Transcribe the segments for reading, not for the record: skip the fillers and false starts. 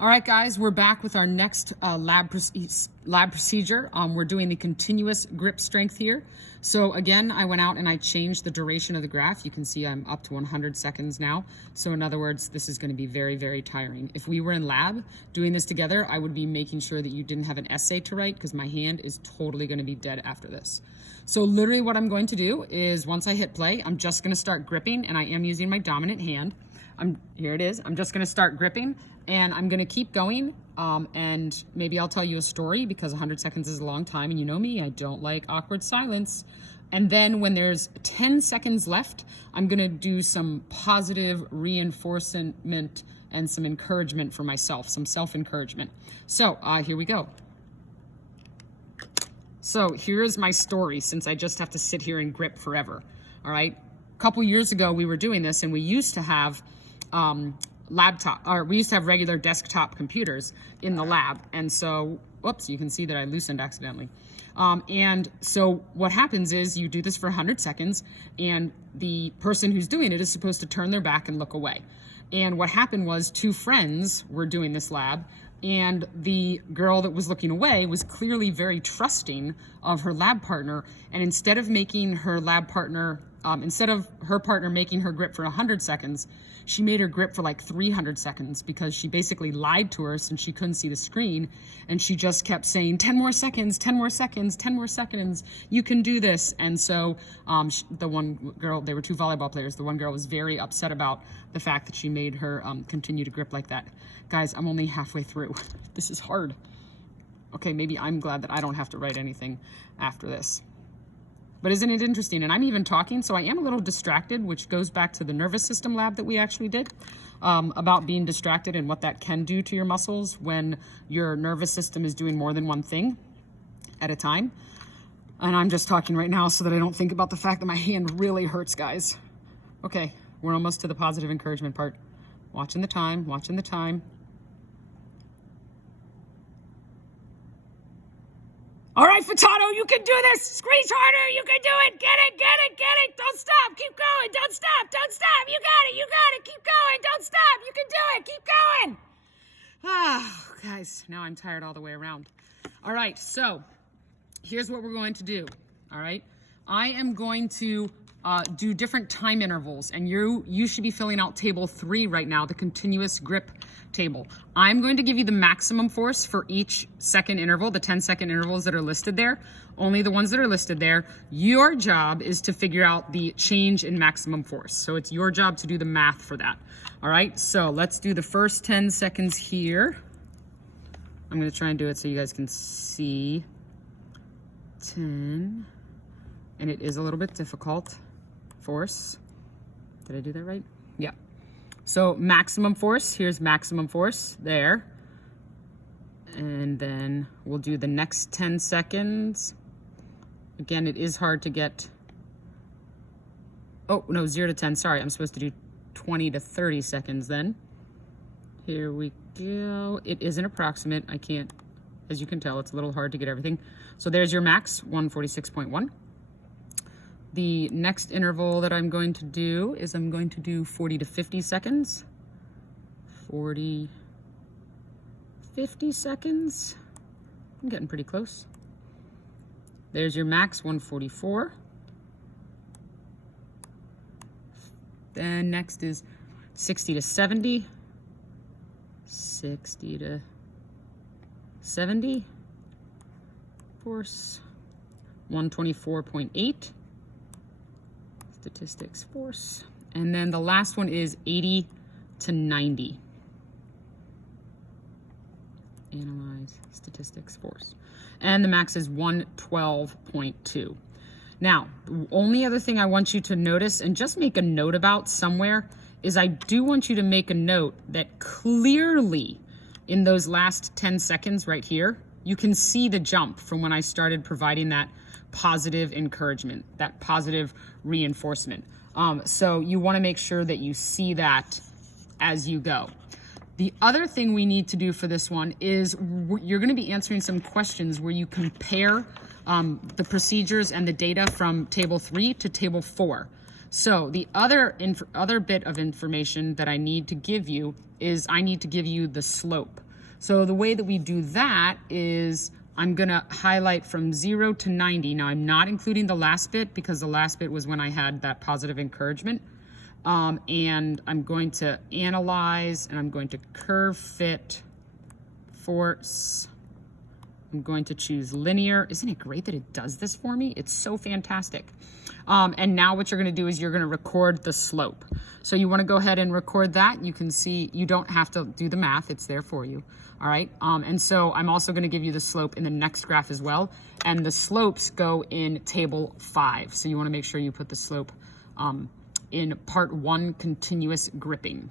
All right, guys, we're back with our next lab procedure. We're doing the continuous grip strength here. So again, I went out and I changed the duration of the graph. You can see I'm up to 100 seconds now. So in other words, this is going to be very, very tiring. If we were in lab doing this together, I would be making sure that you didn't have an essay to write because my hand is totally going to be dead after this. So literally what I'm going to do is once I hit play, I'm just going to start gripping, and I am using my dominant hand. Here it is. I'm just going to start gripping, and I'm going to keep going, and maybe I'll tell you a story because 100 seconds is a long time, and you know me, I don't like awkward silence. And then when there's 10 seconds left, I'm going to do some positive reinforcement and some encouragement for myself, some self-encouragement. So here we go. So here is my story, since I just have to sit here and grip forever. All right. A couple years ago, we were doing this, and we used to have we used to have regular desktop computers in the lab. And so, whoops, you can see that I loosened accidentally. And so what happens is you do this for 100 seconds, and the person who's doing it is supposed to turn their back and look away. And what happened was two friends were doing this lab, and the girl that was looking away was clearly very trusting of her lab partner. And instead of making her lab partner, instead of her partner making her grip for 100 seconds, she made her grip for like 300 seconds because she basically lied to her since she couldn't see the screen. And she just kept saying, 10 more seconds, 10 more seconds, 10 more seconds, you can do this. And so the one girl, they were two volleyball players, the one girl was very upset about the fact that she made her continue to grip like that. Guys, I'm only halfway through. This is hard. Okay, maybe I'm glad that I don't have to write anything after this. But isn't it interesting? And I'm even talking, so I am a little distracted, which goes back to the nervous system lab that we actually did about being distracted and what that can do to your muscles when your nervous system is doing more than one thing at a time. And I'm just talking right now so that I don't think about the fact that my hand really hurts, guys. Okay, we're almost to the positive encouragement part. Watching the time, watching the time. All right, Furtado, you can do this. Squeeze harder. You can do it. Get it, get it, get it. Don't stop. Keep going. Don't stop. Don't stop. You got it. You got it. Keep going. Don't stop. You can do it. Keep going. Ah, guys, now I'm tired all the way around. All right, so here's what we're going to do. All right, I am going to do different time intervals, and you should be filling out table 3 right now, the continuous grip table. I'm going to give you the maximum force for each second interval, the 10-second intervals that are listed there, only the ones that are listed there. Your job is to figure out the change in maximum force. So it's your job to do the math for that. All right, so let's do the first 10 seconds here. I'm going to try and do it so you guys can see. 10, and it is a little bit difficult. Force. Did I do that right? Yeah. So maximum force, here's maximum force there. And then we'll do the next 10 seconds. Again, it is hard to get, oh no, 0 to 10, sorry, I'm supposed to do 20 to 30 seconds then. Here we go. It is an approximate, I can't, as you can tell, it's a little hard to get everything. So there's your max, 146.1. The next interval that I'm going to do is I'm going to do 40 to 50 seconds. 40, 50 seconds. I'm getting pretty close. There's your max, 144. Then next is 60 to 70. 60 to 70. Force, 124.8. Statistics force. And then the last one is 80 to 90. Analyze statistics force. And the max is 112.2. Now, the only other thing I want you to notice and just make a note about somewhere is I do want you to make a note that clearly in those last 10 seconds right here, you can see the jump from when I started providing that positive encouragement, that positive reinforcement. So you want to make sure that you see that as you go. The other thing we need to do for this one is you're going to be answering some questions where you compare the procedures and the data from table 3 to table 4. So the other bit of information that I need to give you is I need to give you the slope. So the way that we do that is I'm gonna highlight from 0 to 90. Now I'm not including the last bit because the last bit was when I had that positive encouragement. And I'm going to analyze, and I'm going to curve fit force. I'm going to choose linear. Isn't it great that it does this for me? It's so fantastic. And now what you're gonna do is you're gonna record the slope. So you wanna go ahead and record that. You can see, you don't have to do the math, it's there for you. All right, and so I'm also gonna give you the slope in the next graph as well. And the slopes go in table 5. So you wanna make sure you put the slope in part 1, continuous gripping.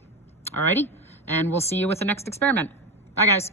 All righty, and we'll see you with the next experiment. Bye guys.